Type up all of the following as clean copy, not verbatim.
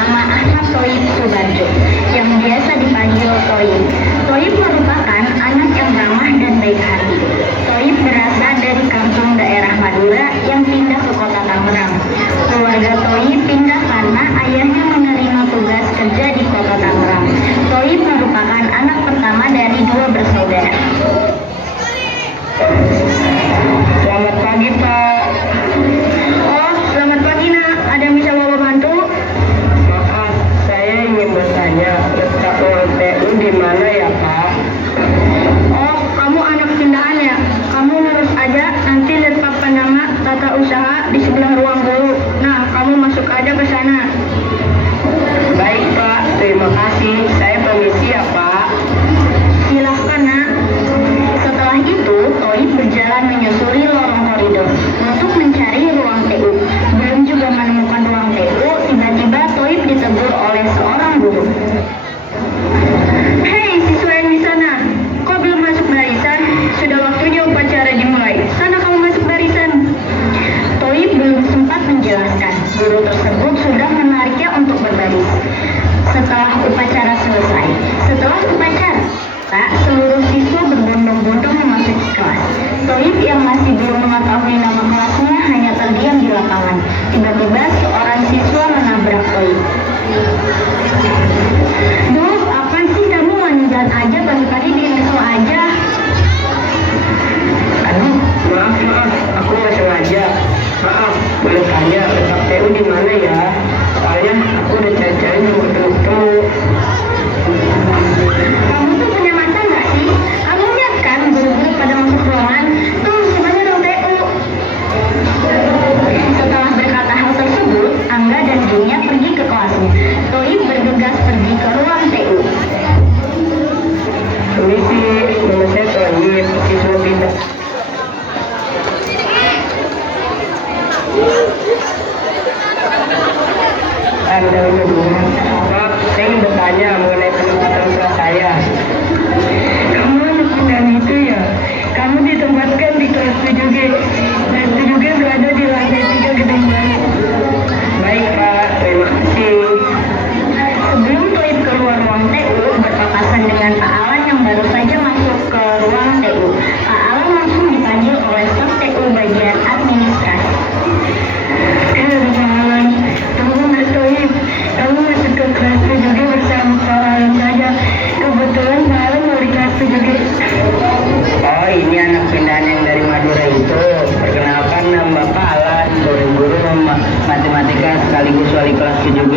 bernama Ahmad Thoib Subarjo, yang biasa dipanggil Thoib. Thoib merupakan anak yang ramah dan baik hati. Thoib berasal dari kampung daerah Madura yang pindah ke kota Tangerang. Keluarga Thoib pindah karena ayahnya menerima tugas kerja di kota Tangerang. Thoib merupakan anak pertama dari 2 bersaudara. Selamat pagi, Pak. Oh, selamat pagi nak. Ada yang bisa bawa bantu? Maaf, saya ingin bertanya, letak ruang TU di mana ya, Pak? Oh, kamu anak pindahan ya? Kamu lurus aja, nanti lihat papan nama tata usaha di sebelah ruang guru. Nah, kamu masuk aja ke sana. Baik, Pak. Terima kasih. Saya permisi ya, Pak. Silahkan nak. Setelah itu, Thoib berjalan menyusuri lorong koridor untuk mencari ruang TU. Belum juga menemukan ruang TU, tiba-tiba Thoib ditegur oleh seorang guru. Hei siswa yang di sana, kok belum masuk barisan? Sudah waktunya upacara dimulai. Sana kamu masuk barisan. Thoib belum sempat menjelaskan. Guru tersebut sudah menariknya untuk berbaris. Setelah upacara, seluruh siswa berbondong-bondong memasuki kelas. Thoib yang masih belum mengetahui nama kelasnya hanya terdiam di lapangan. Tiba-tiba seorang siswa menabrak Thoib. Duh, apa sih kamu manjan aja, pagi-pagi diinfo aja. Aduh, maaf. Aku nggak sengaja. Maaf, boleh tanya letak TU di mana ya? Soalnya aku udah cari-cari nomor ketemu. Kamu tuh punya mata nggak sih? Kamu lihat kan guru-guru pada masuk ruangan? Tuh sebenarnya ruang TU. Setelah berkata hal tersebut, Angga dan Junya pergi ke kelasnya. Thoib bergegas pergi ke ruang TU. Permisi, nama saya Thoib, siswa pindah. Maaf, saya ingin bertanya mengenai penempatan kelas saya. Kamu anak pindahan itu ya? Kamu ditempatkan di kelas 7G. Kelas 7G berada di lantai 3 gedung baru. Baik, Pak. Terima kasih. Sebelum Thoib keluar ruang TU, berpapasan dengan Pak Alan yang baru saja masuk ke ruang TU. Pak Alan langsung dipanggil oleh staf TU bagian administrasi. Pak Alan, tunggu Mas Thoib. Kamu masuk ke kelas 7G bersama Pak Alan saja. Kebetulan Pak Alan mau di kelas 7G. Oh, ini anak pindahan yang dari Madura itu. Perkenalkan, nama Bapak Alan, guru matematika sekaligus wali kelas 7G.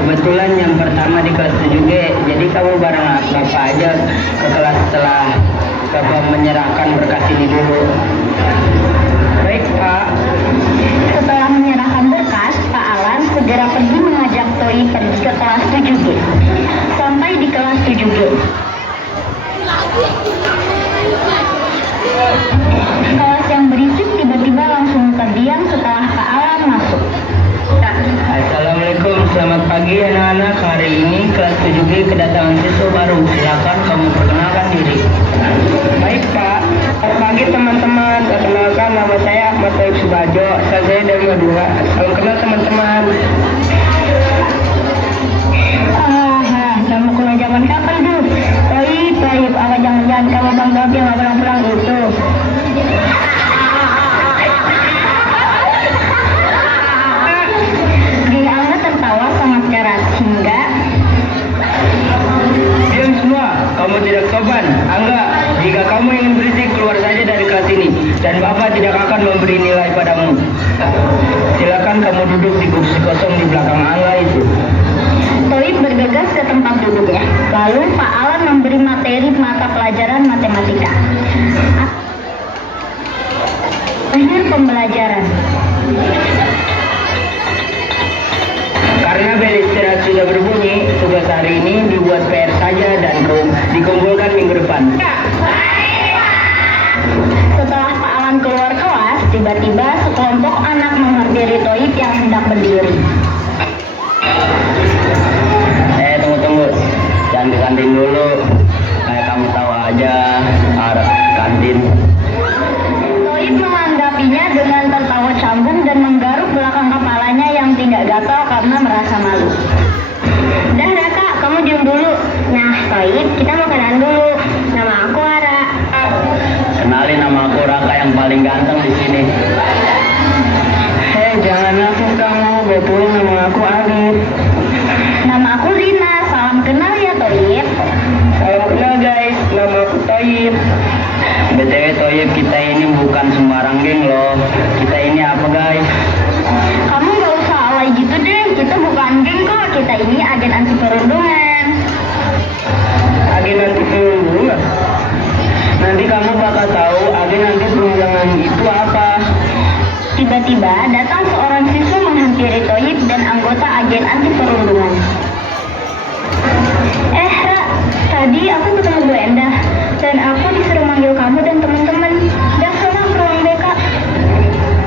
Kebetulan yang pertama di kelas 7G. Jadi kamu bareng Bapak aja ke kelas setelah Bapak menyerahkan berkas ini dulu. Baik, Pak. Setelah menyerahkan berkas, Pak Alan segera pergi mengajak Thoib pergi ke kelas 7G. Sampai di kelas 7G, kelas yang berisik tiba-tiba langsung terdiam setelah Pak Alan masuk. Assalamualaikum, selamat pagi anak-anak. Hari ini kelas 7G kedatangan siswa baru. Silakan kamu perkenalkan diri. Baik, Pak. Selamat pagi teman-teman. Perkenalkan, nama saya Ahmad Thoib Subarjo. Saya dari Madura. Salam kenal teman-teman. Nama kuliah zaman kapan tuh? Thoib, apa jangan-jangan kamu Bang Gabi yang nggak pulang-pulang itu? Gigi Angga tertawa sangat keras hingga Diam semua, kamu tidak sopan. Angga, jika kamu ingin berisik, keluar saja dari kelas ini. Dan Bapak tidak akan memberi nilai padamu. Silakan kamu duduk di kursi kosong di belakang Angga itu. Thoib bergegas ke tempat duduknya. Lalu Pak Alan memberi materi mata pelajaran matematika. Akhir pembelajaran. Karena bel istirahat sudah berbunyi, tugas hari ini dibuat PR saja dan dikumpulkan minggu depan. Setelah Pak Alan keluar kelas, tiba-tiba sekelompok anak menghampiri Thoib yang hendak berdiri. Tunggu. Jangan ke kantin dulu. Kayak kamu tahu aja, arah kantin. Thoib menanggapinya dengan tertawa canggung dan menggaruk belakang kepalanya yang tidak gatal karena merasa malu. Udah Raka, kamu diam dulu. Nah, Toib, kita mau kenalan dulu. Nama aku Ara. Kenalin, nama aku Raka yang paling ganteng di sini. Hei, jangan aku kamu, betul nama aku Arif. Nama aku Rina. Salam kenal ya Toib. Salam kenal guys, nama aku Toib. BTW Toib, kita ini bukan sembarang geng loh. Kita ini apa guys? Kamu gak usah alay gitu deh. Kita bukan geng kok. Kita ini agen anti perundungan. Agen anti perundungan? Nanti kamu bakal tahu agen anti perundungan itu apa. Tiba-tiba datang seorang siswa menghampiri Toib dan anggota agen anti perundungan. Ra, tadi aku ketemu Bu Endah dan aku disuruh manggil kamu dan teman-teman. Dan sana ke ruang BK.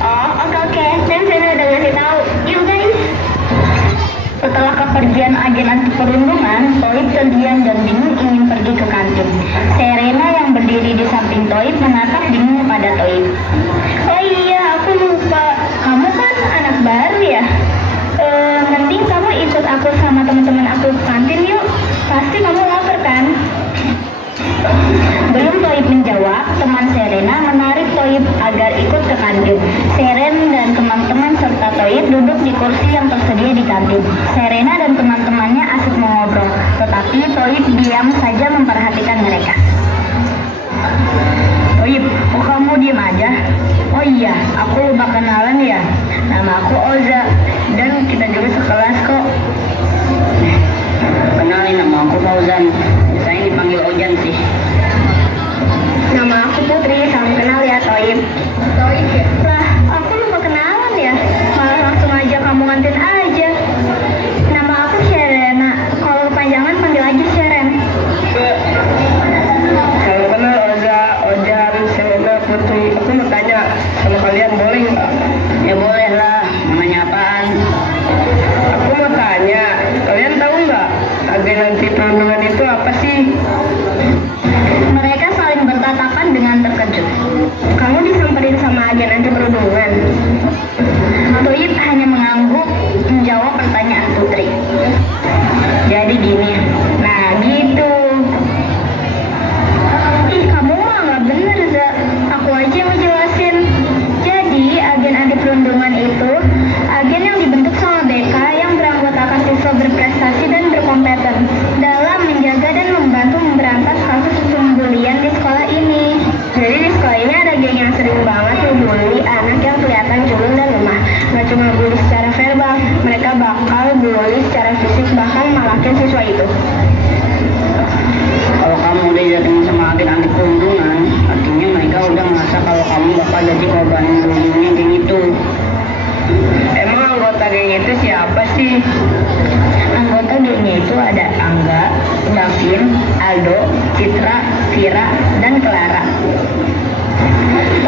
Oh, oke. Dan saya udah ngasih tahu. Yuk guys. Setelah kepergian agen anti perundungan, Toib terdiam dan bingung ingin pergi ke kantin. Serena yang berdiri di samping Toib menatap bingung pada Toib. Oh iya, aku lupa. Kamu kan anak baru ya? Mending kamu ikut aku sama teman-teman aku ke kantin yuk. Pasti kamu lapar kan? Belum Toib menjawab, teman Serena menarik Toib agar ikut ke kantin. Seren dan teman-teman serta Toib duduk di kursi yang tersedia di kantin. Serena dan teman-temannya asik mengobrol, tetapi Toib diam saja memperhatikan mereka. Toib, kok kamu diam aja? Oh iya, aku lupa kenalan ya. Nama aku Oza, dan kita juga sekelas kok. Kenalin, nama aku Fauzan. Saya dipanggil Ojan sih. Nama aku Putri, salam kenal ya Toib. Toib ya? Lah, aku lupa kenalan ya. Malah langsung aja kamu ngantin aja. Nama aku Sherena. Kalau kepanjangan panggil aja Sheren. Salam kenal Oza, Ojan, Serena, Putri. Aku mau tanya sama kalian, boleh nggak? Ya boleh lah. Mau nanya apaan? Aku mau tanya, kalian tahu nggak agen anti perundungan itu apa sih? Mereka saling bertatapan dengan terkejut. Kamu disamperin sama agen anti perundungan? Toib hanya mengangguk menjawab pertanyaan Putri. Jadi gini, nah gitu. Ih, kamu mah nggak bener, Za. Aku aja yang ngejelasin. Jadi, agen anti perundungan itu agen yang dibentuk sama BK yang beranggotakan siswa berprestasi dan berkompeten dalam menjaga dan membantu memberantas kasus pembulian di sekolah ini. Jadi di sekolah ini ada geng yang sering banget membuli anak yang kelihatan culun dan lemah. Nggak cuma bully secara verbal, mereka bakal bully secara fisik, bahkan malakin siswa itu. Kalau kamu udah jatuh sama agen anti perundungan, artinya mereka udah merasa kalau kamu bakal jadi korban bullyingnya geng itu. Emang anggota geng itu siapa sih? Anggota gengnya itu ada Angga, Davin, Aldo, Citra, Vira, dan Clara.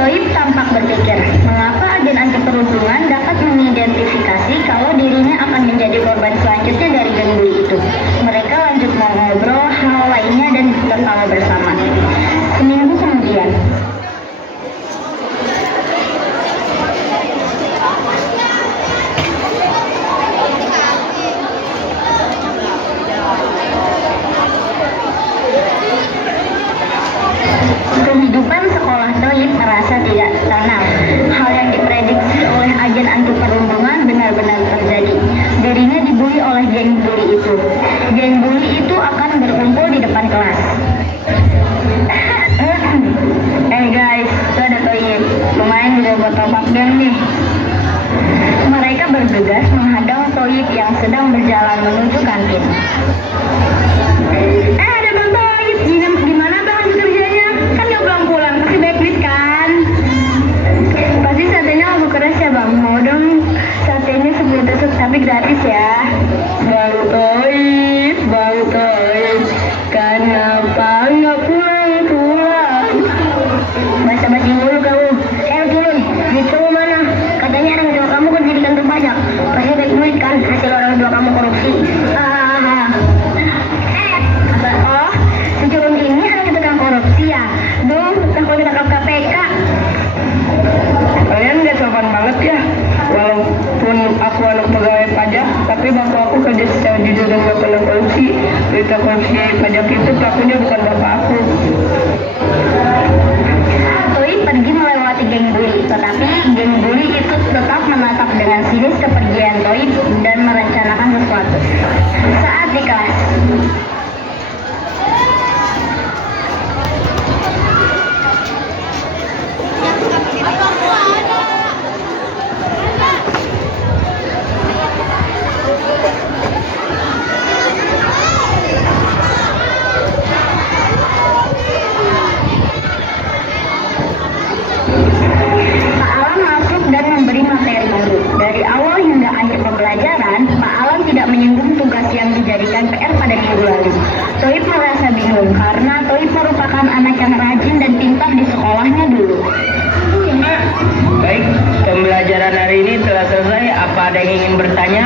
Toib tampak berpikir, mengapa agen anti perundungan dapat mengidentifikasi kalau dirinya akan menjadi korban selanjutnya dari geng bully itu. Mereka lanjut mengobrol hal lainnya dan tertawa bersama. Seminggu kemudian, kehidupan sekolah Toib merasa tidak tenang. Hal yang diprediksi oleh agen anti perundungan benar-benar terjadi. Dirinya dibully oleh geng bully itu. Geng bully itu akan berkumpul di depan kelas. Guys, itu ada Toib. Lumayan juga buat top up geng nih. Mereka bergegas menghadang Toib yang sedang berjalan menuju kantin. Ada Bang Toib. Gimana Bang hasil kerjanya? Kan gak pulang-pulang, pasti baik duit kan? Pasti satenya lagu keras ya Bang. Mau dong satenya 10 tusuk tapi gratis ya. Bang Toib, kenapa nggak pulang-pulang? Basa-basi mulu kamu. Turun. Duit kamu mana? Katanya orang tua kamu kerja di kantor pajak. Pasti baik duit kan? Hasil orang tua kamu korupsi. kerja secara jujur dan gak pernah korupsi. Berita korupsi pajak itu pelakunya bukan bapak aku. Toib pergi melewati geng bully, tetapi geng bully itu tetap menatap dengan sinis kepergian Toib dan merencanakan sesuatu. Saat di kelas, Pak Alam masuk dan memberi materi baru. Dari awal hingga akhir pembelajaran, Pak Alam tidak menyinggung tugas yang dijadikan PR pada minggu lalu. Toib merasa bingung karena Toib merupakan anak yang rajin dan pintar di sekolahnya dulu. Baik, pembelajaran hari ini telah selesai. Apa ada yang ingin bertanya?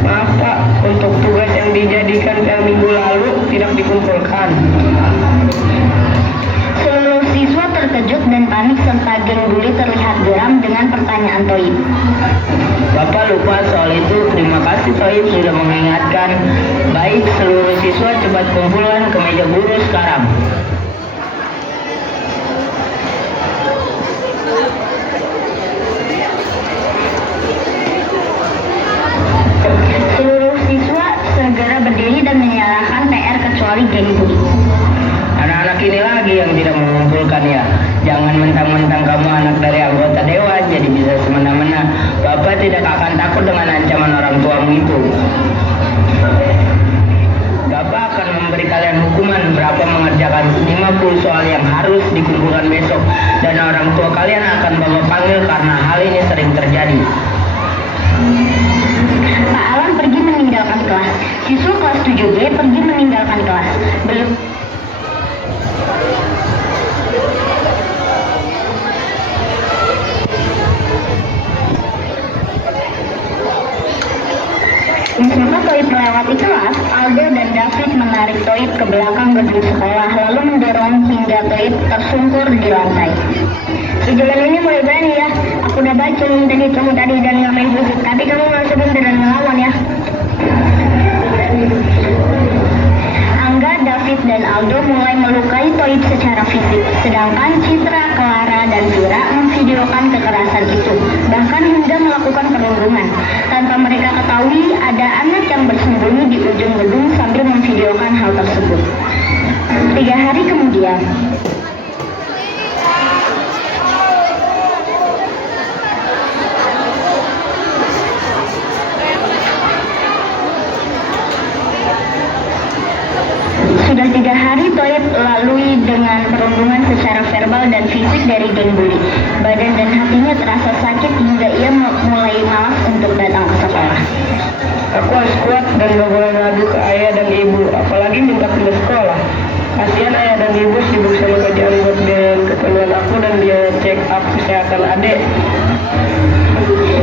Maaf Pak, untuk tugas yang dijadikan PR minggu lalu tidak dikumpulkan. Seluruh siswa terkejut dan panik serta geng bully terlihat geram dengan pertanyaan Toib. Bapak lupa soal itu. Terima kasih Toib sudah mengingatkan. Baik, seluruh siswa cepat kumpulan ke meja guru sekarang. Seluruh siswa segera berdiri dan menyerahkan PR kecuali geng bully. Anak-anak ini lagi yang tidak mengumpulkan ya. Jangan mentang-mentang kamu anak dari anggota dewan jadi bisa semena-mena. Bapak tidak akan takut dengan ancaman orang tuamu itu. Bapak akan memberi kalian hukuman berapa mengerjakan 50 soal yang harus dikumpulkan besok. Dan orang tua kalian akan Bapak panggil karena hal ini sering terjadi. Pak Alam pergi meninggalkan kelas. Siswa kelas 7B pergi meninggalkan kelas. Belum Setelah Toib melewati kelas, Aldo dan David menarik Toib ke belakang gedung sekolah lalu mendorong hingga Toib tersungkur di lantai. Jalan ini mulai berani ya. Aku udah baca tadi kamu tadi dan nggak main fisik, tapi kamu masih beneran ngelawan ya. Angga, David, dan Aldo mulai melukai Toib secara fisik, sedangkan Citra, Clara, dan Vira memvideokan kekerasan itu, bahkan hingga melakukan perundungan. Tanpa mereka ketahui, ada anak yang bersembunyi di ujung gedung sambil memvideokan hal tersebut. 3 hari kemudian, sudah 3 hari Toib lalui dengan perundungan secara verbal dan fisik dari geng bully. Badan dan hatinya terasa sakit hingga ia mulai malas untuk datang ke sekolah. Aku harus kuat dan gak boleh ngadu ke ayah dan ibu, apalagi minta pindah sekolah. Kasihan ayah dan ibu sibuk sama kerjaan buat biayain keperluan aku dan dia check up kesehatan adik.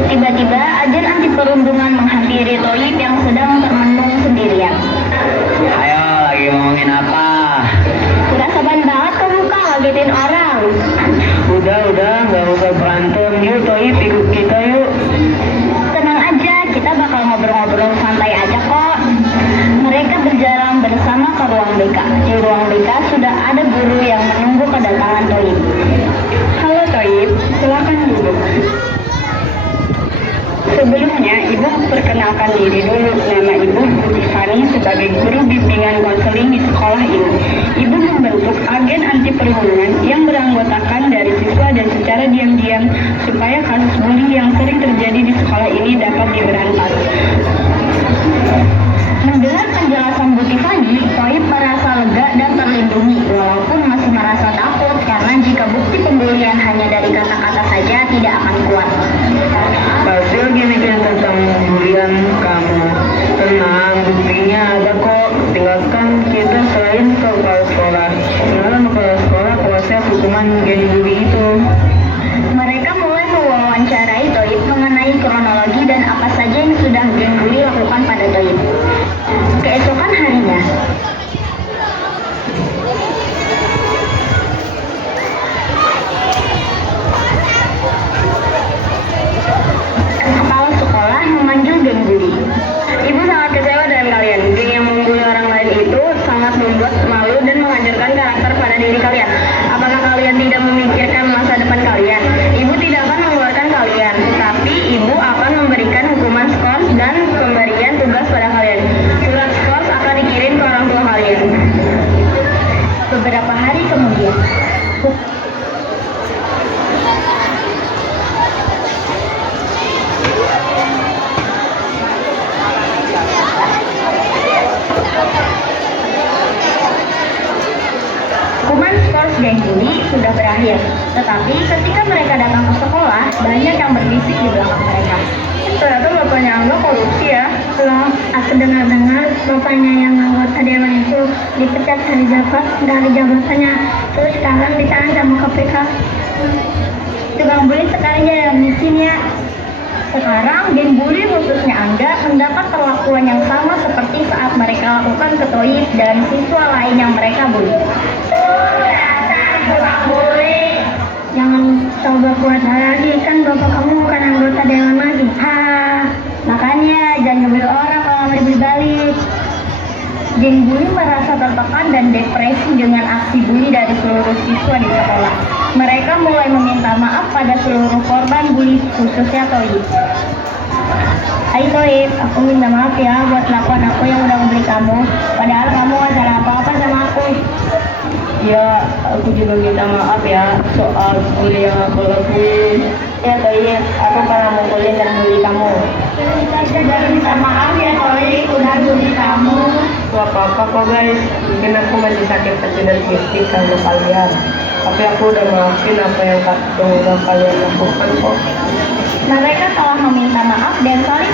Tiba-tiba ajan anti perundungan menghampiri Toib yang sedang termenung sendirian. Ayo, lagi ngomongin apa? Udah saban banget kamu Kak, ngagetin orang. Udah, gak usah berantem. Yuk Toib, ikut kita yuk. Tenang aja, kita bakal ngobrol-ngobrol santai aja kok. Mereka berjalan bersama ke ruang BK. Di ruang BK sudah ada guru yang menunggu kedatangan Toib. Halo Toib, silakan duduk. Sebelumnya, Ibu perkenalkan diri dulu. Nama Ibu Tiffany sebagai guru bimbingan konseling di sekolah ini. Ibu membentuk agen anti perundungan yang beranggotakan dari siswa dan secara diam-diam supaya kasus bully yang sering terjadi di sekolah ini dapat diberantas. Mendengar penjelasan Bu Tiffany, Toib merasa lega dan terlindungi, walaupun masih merasa takut karena jika bukti pembulian hanya dari kata-kata saja tidak akan kuat. Hasil gini tentang bulian kamu. Tenang, buktinya ada kok. Tinggalkan kita selain ke kepala sekolah. Kenalan kepala sekolah proses hukuman geng bully itu. Mereka mulai mewawancarai Toib mengenai Hukuman skors dan judi sudah berakhir, tetapi ketika mereka datang ke sekolah, banyak yang berbisik di belakang mereka. Ternyata bapaknya Angga korupsi ya. Loh, aku dengar-dengar bapaknya yang anggota dewan itu dipecat dari jabatannya, terus sekarang ditahan sama KPK. Tukang bully sekali jadi miskin ya. Sekarang geng bully khususnya Angga mendapat perlakuan yang sama seperti saat mereka lakukan ke Toib dan siswa lain yang mereka bully. Tukang bully, jangan coba buat lagi, kan bapak kamu bukan anggota dewan lagi. Makanya jangan ngebel orang kalau nggak dibalik. Geng bully merasa tertekan dan depresi dengan aksi bully dari seluruh siswa di sekolah. Mereka mulai meminta maaf pada seluruh korban bully, khususnya Toib. Hai Toib, aku minta maaf ya buat kelakuan aku yang udah ngebully kamu. Padahal kamu gak salah apa-apa sama aku. Ya, aku juga minta maaf ya soal bully yang aku lakuin. Ya Toib, aku pernah mukulin dan bully kamu. Minta maaf ya Toib, udah bully kamu. Gak apa-apa kok guys, mungkin aku masih sakit hati dan fisik sama kalian. Tapi aku udah maafin apa yang udah kalian lakukan kok. Mereka telah meminta maaf dan saling